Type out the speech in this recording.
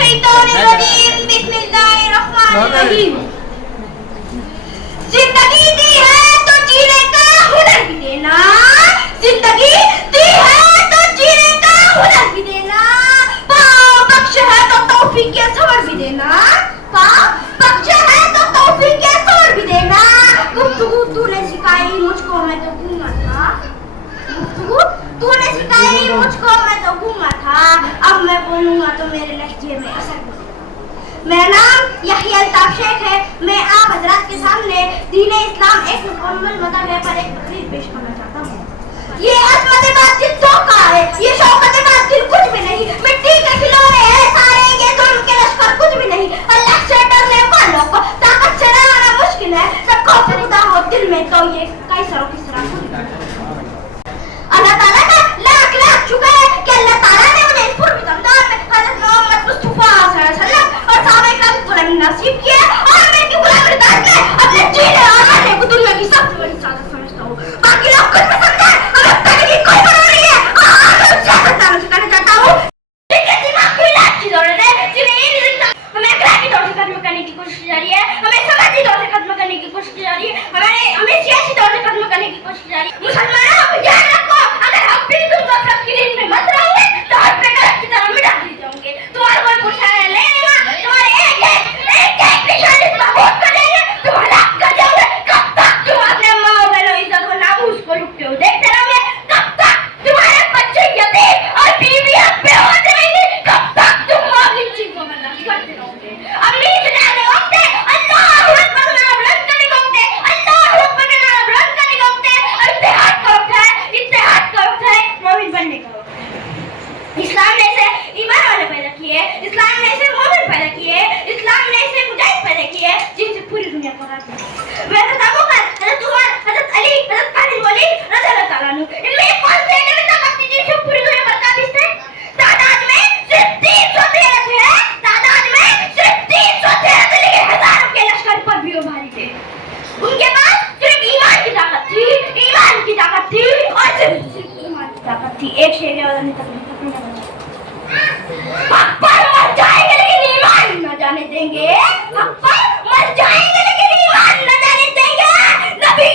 मिनशैतानिर्रजीम बिस्मिल्लाहिर्रहमानिर्रहीम। जिंदगी दी है तो जीने का हुनर भी देना, जिंदगी दी है तो जीने का हुनर भी देना, पाँव बख्श है तो तौफीक के सबर भी देना, पाँव बख्श है तो तौफीक के सबर भी देना। गुफ्तगू तूने सिखाई मुझको मैं तो गूंगा था, गुफ्तगू तूने सिखाई मुझको मैं तो गूंगा था, अब मैं बोलूंगा तो मेरे लहजे में असर भी देगा। मेरा नाम यहिया अल्ताफ शेख है। मैं आप हजरात के सामने दीन इस्लाम एक मुकम्मल मज़हब पर एक तकरीर पेश करना चाहता हूँ। ये अज़मत बातिल धोखा है, ये शौकत बातिल कुछ भी नहीं, मिट्टी के खिलौने हैं सारे, ये जुल्म के लश्कर कुछ भी नहीं। अल्लाह से डरने वालों को ताकत से डराना मुश्किल है, जब खौफ खुदा हो दिल में तो ये कैसर किस तरह अल्लाह ताला का लाख लाख शुक्र है कि अल्लाह ताला ने उन्हें इस पूर्वी रमजान में हज़रत मोहम्मद मुस्तफा सल्लल्लाहु अलैहि वसल्लम और सहाबा किराम को गुलामी नसीब किया और मैं की गुलामी दाद में अपने जीने और मरने को दुनिया की सबसे बड़ी सादत समझता हूँ। बाकी लोग कुछ पसंद है, हमें तक की कोई पड़ा नहीं है। मैं सियासतदानों से कहना चाहता हूँ लेकिन दिमाग को इलाज की जरूरत है, जिन्हें ये नहीं लगता हमें अखलाकी तौर से खत्म करने की कोशिश की जा रही है, हमें समाजी तौर से खत्म करने की कोशिश की जा रही है, हमें सियासी तौर से खत्म करने की कोशिश की जा रही है। मुसलमानों याद रखो, अगर हम भी तुम सब की नींद में मत रहोगे तो हर पे गलत की तरह मिटा दिए जाओगे। तुम्हारे कोई मुशायरा ले लेगा, तुम्हारे एक निशान इस महबूब कर देंगे, तुम हलाक कर जाओगे। कब तक तुम अपने माँ बहनों इज्जत को नामूस को लुटते हो देखते रहोगे? कब तक तुम्हारे बच्चे यतीम और बीवियां बेहोश रहेंगी? कब तक तुम माँ की चीजों को बर्दाश्त करते रहोगे? अब नींद जाने वक्त है, अल्लाहु अकबर का नाम बुलंद करने का वक्त है, अल्लाहु अकबर का नाम बुलंद करने का वक्त है, इत्तेहाद का वक्त है, इत्तेहाद का वक्त है, मोमिन बनने का वक्त है। इस्लाम ने इसे ईमान वाले पैदा किए, इस्लाम ने इसे मोमिन पैदा किए, इस्लाम ने इसे मुजाहिद पैदा किए, जिनसे पूरी दुनिया को राज मिली। हज़रत अबू बकर, हज़रत उमर, हज़रत अली, हज़रत खालिद वलीद रज़ी अल्लाह ताला अन्हु, इनमें कौन से नबी ताकत थी जिनसे पूरी दुनिया पर काबिज थे? तादाद में सिर्फ 313 थे, तादाद में सिर्फ 313 थे, लेकिन हजारों के लश्कर पर भी वो भारी थे। उनके पास सिर्फ ईमान की ताकत थी, ईमान की ताकत थी और सिर्फ ईमान की ताकत थी। एक शेर है और हक पर मर जाएंगे लेकिन ईमान न जाने देंगे, हक पर मर जाएंगे लेकिन ईमान न जाने देंगे। नबी